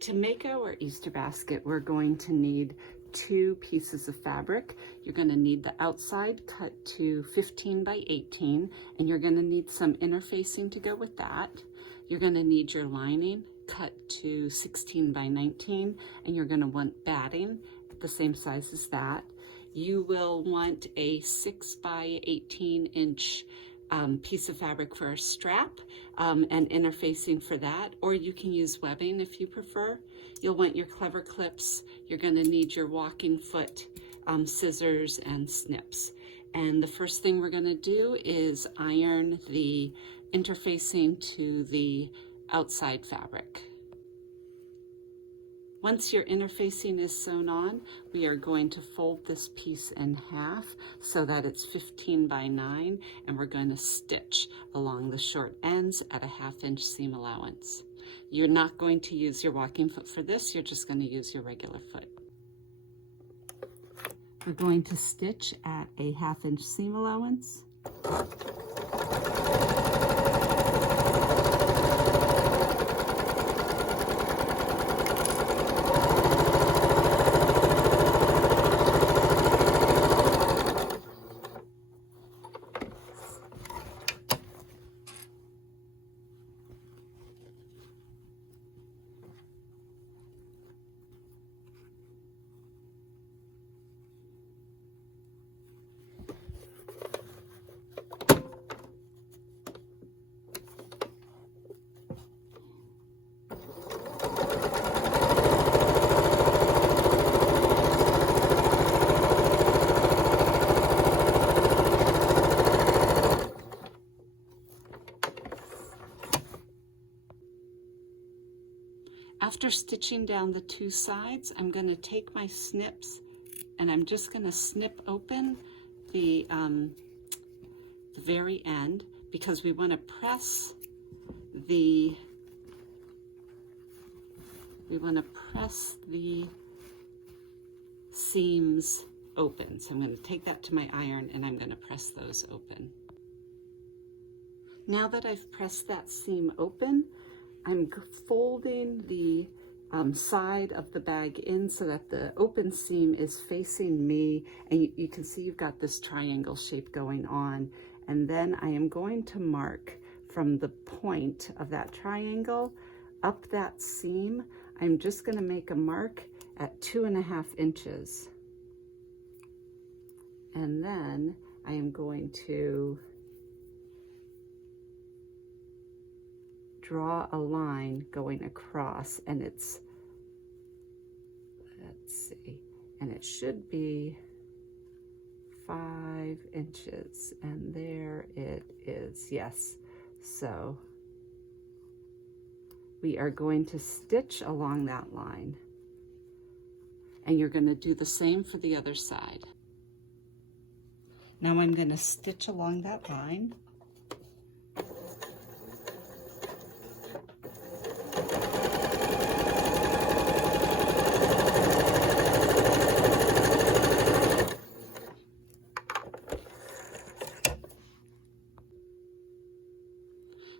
To make our Easter basket, we're going to need 2 pieces of fabric. You're going to need the outside cut to 15 by 18, and you're going to need some interfacing to go with that. You're going to need your lining cut to 16 by 19, and you're going to want batting the same size as that. You will want a 6 by 18 inch piece of fabric for a strap and interfacing for that, or you can use webbing if you prefer. You'll want your clever clips. You're going to need your walking foot, scissors, and snips. And the first thing we're going to do is iron the interfacing to the outside fabric. Once your interfacing is sewn on, we are going to fold this piece in half so that it's 15 by 9, and we're going to stitch along the short ends at a 1/2 inch seam allowance. You're not going to use your walking foot for this, you're just going to use your regular foot. We're going to stitch at a 1/2 inch seam allowance. After stitching down the 2 sides, I'm going to take my snips and I'm just going to snip open the very end, because we want to press the seams open. So I'm going to take that to my iron and I'm going to press those open. Now that I've pressed that seam open, I'm folding the side of the bag in so that the open seam is facing me, and you can see you've got this triangle shape going on. And then I am going to mark from the point of that triangle up that seam. I'm just going to make a mark at 2.5 inches. And then I am going to draw a line going across, and it's, let's see, and it should be 5 inches, and there it is. Yes, so we are going to stitch along that line, and you're going to do the same for the other side. Now I'm going to stitch along that line.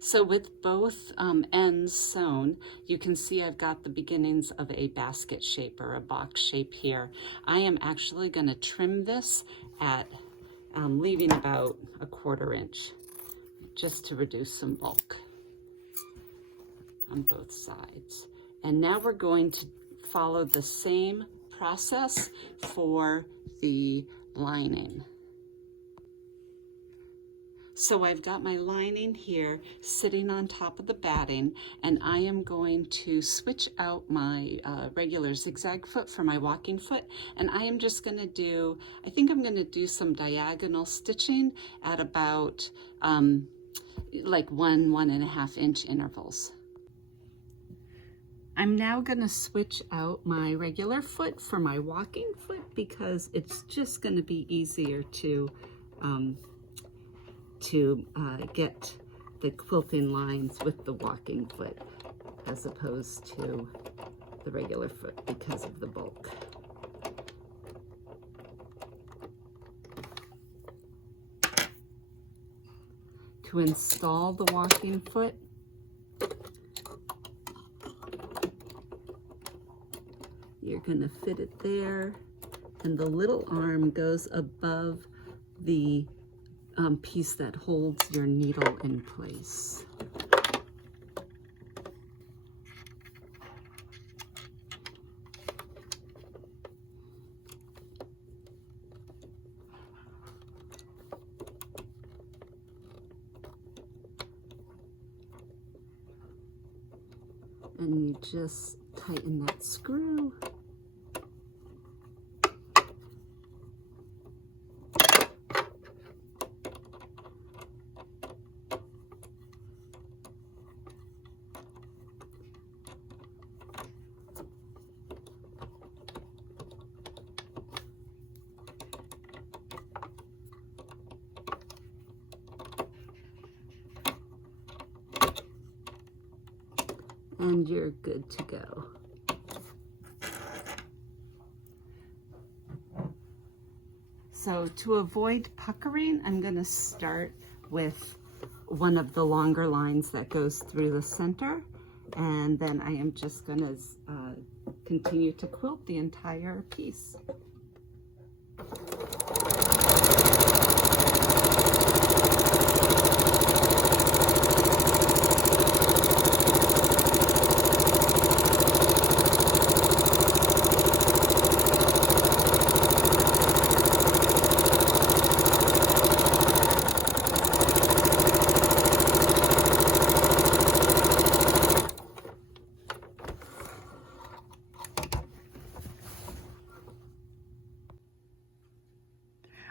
So with both ends sewn, you can see I've got the beginnings of a basket shape or a box shape here. I am actually going to trim this at leaving about 1/4 inch, just to reduce some bulk on both sides. And now we're going to follow the same process for the lining. So I've got my lining here sitting on top of the batting, and I am going to switch out my regular zigzag foot for my walking foot, and I am just going to do, I think I'm going to do some diagonal stitching at about like 1.5 inch intervals. I'm now going to switch out my regular foot for my walking foot, because it's just going to be easier to get the quilting lines with the walking foot as opposed to the regular foot because of the bulk. To install the walking foot, You're going to fit it there, and the little arm goes above the piece that holds your needle in place. And you just tighten that screw. And you're good to go. So to avoid puckering, I'm going to start with one of the longer lines that goes through the center, and then I am just going to continue to quilt the entire piece.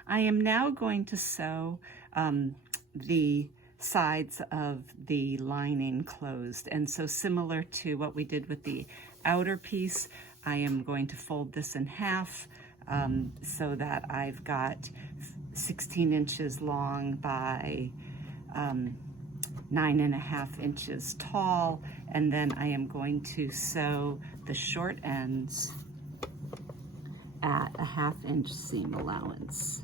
I am now going to sew the sides of the lining closed, and so similar to what we did with the outer piece, I am going to fold this in half so that I've got 16 inches long by 9.5 inches tall, and then I am going to sew the short ends at a 1/2 inch seam allowance.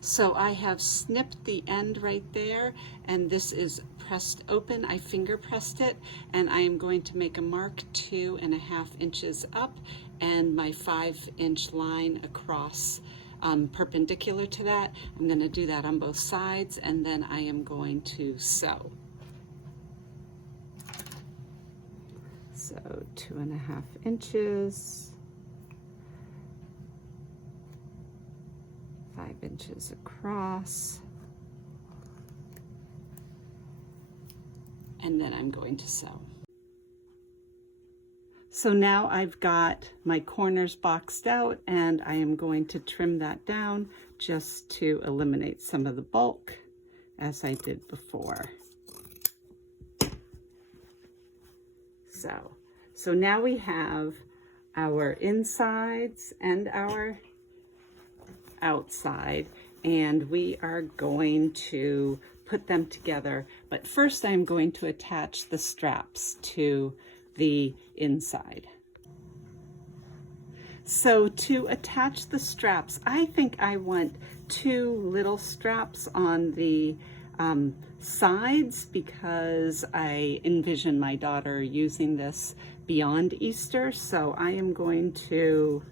So I have snipped the end right there, and this is pressed open. I finger pressed it, and I am going to make a mark 2.5 inches up and my 5-inch line across perpendicular to that. I'm going to do that on both sides, and then I am going to sew. So 2.5 inches. 5 inches across, and then I'm going to sew. So now I've got my corners boxed out, and I am going to trim that down just to eliminate some of the bulk as I did before. So now we have our insides and our outside, and we are going to put them together, but first I'm going to attach the straps to the inside. So to attach the straps, I think I want 2 little straps on the sides, because I envision my daughter using this beyond Easter. So I am going to,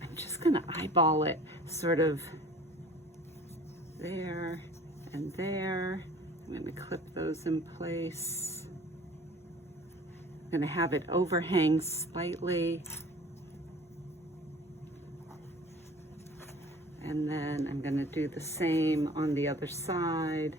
I'm just going to eyeball it sort of there and there. I'm going to clip those in place. I'm going to have it overhang slightly. And then I'm going to do the same on the other side.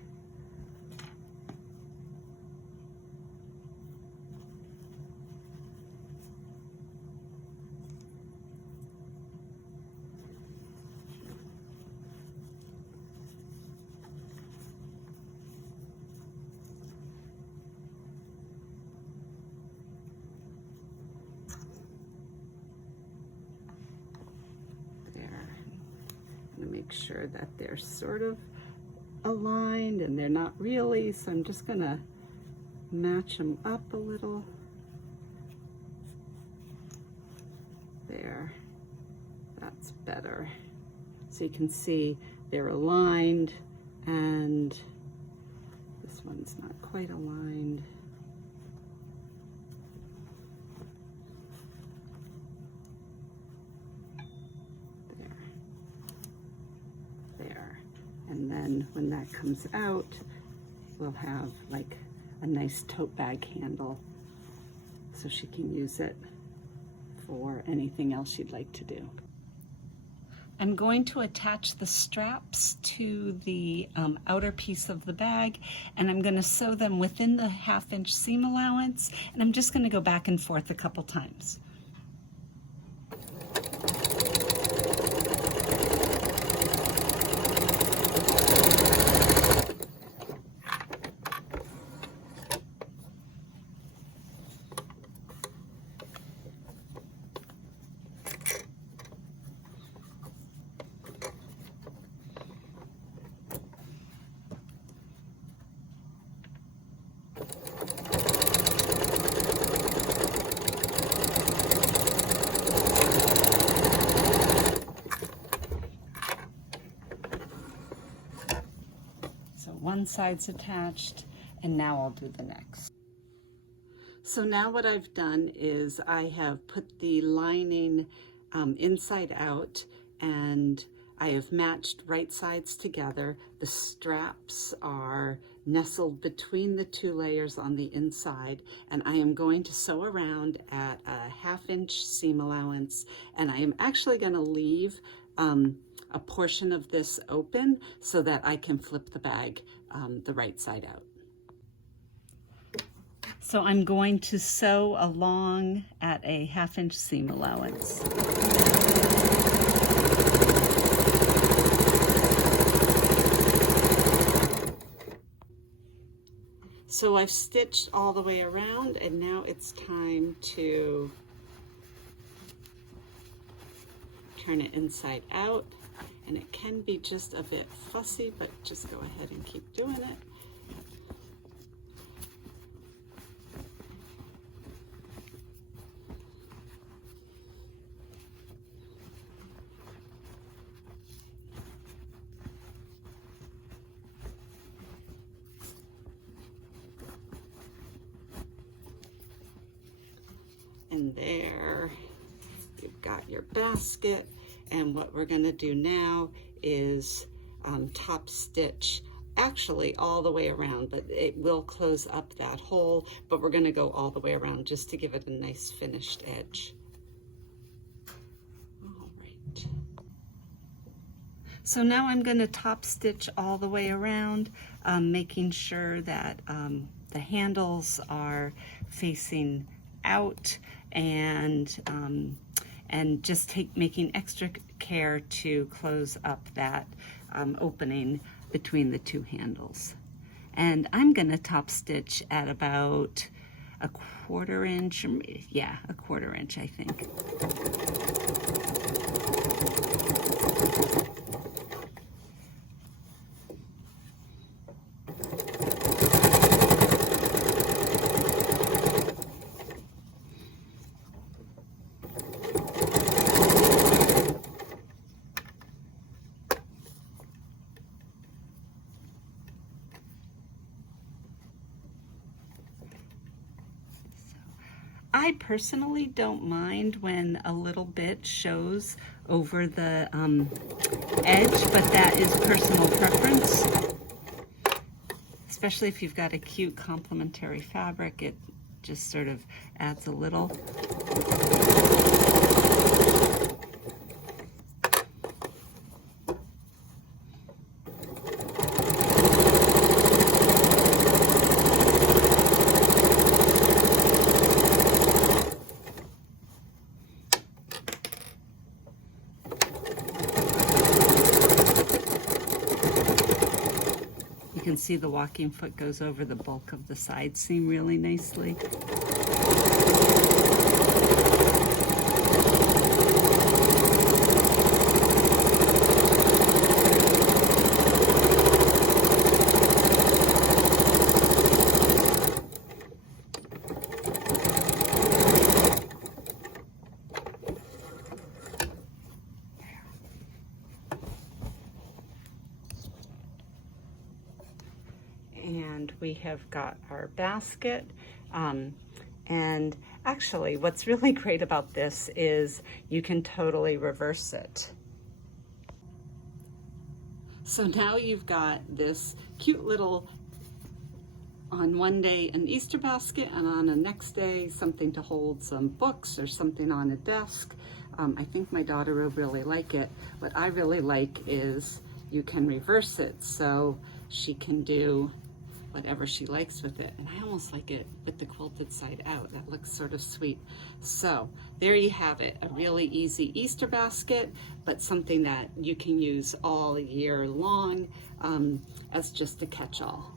Make sure that they're sort of aligned, and they're not really, so I'm just gonna match them up a little. There, that's better. So you can see they're aligned, and this one's not quite aligned. There. And then when that comes out, we'll have like a nice tote bag handle so she can use it for anything else she'd like to do. I'm going to attach the straps to the outer piece of the bag, and I'm going to sew them within the 1/2 inch seam allowance, and I'm just going to go back and forth a couple times. One side's attached, and now I'll do the next. So now what I've done is I have put the lining inside out, and I have matched right sides together. The straps are nestled between the 2 layers on the inside, and I am going to sew around at a 1/2 inch seam allowance, and I am actually going to leave a portion of this open so that I can flip the bag the right side out. So I'm going to sew along at a 1/2 inch seam allowance. So I've stitched all the way around, and now it's time to turn it inside out. And it can be just a bit fussy, but just go ahead and keep doing it. And there, you've got your basket. And what we're going to do now is top stitch, actually all the way around, but it will close up that hole, but we're going to go all the way around just to give it a nice finished edge. All right. So now I'm going to top stitch all the way around, making sure that the handles are facing out, and just making extra care to close up that opening between the 2 handles. And I'm gonna top stitch at about a 1/4 inch, yeah, a 1/4 inch, I think. I personally don't mind when a little bit shows over the edge, but that is personal preference. Especially if you've got a cute complementary fabric, it just sort of adds a little. You can see the walking foot goes over the bulk of the side seam really nicely. we have got our basket. And actually, what's really great about this is you can totally reverse it. So now you've got this cute little, on one day an Easter basket, and on the next day something to hold some books or something on a desk. I think my daughter will really like it. What I really like is you can reverse it so she can do whatever she likes with it. And I almost like it with the quilted side out. That looks sort of sweet. So there you have it, a really easy Easter basket, but something that you can use all year long as just a catch-all.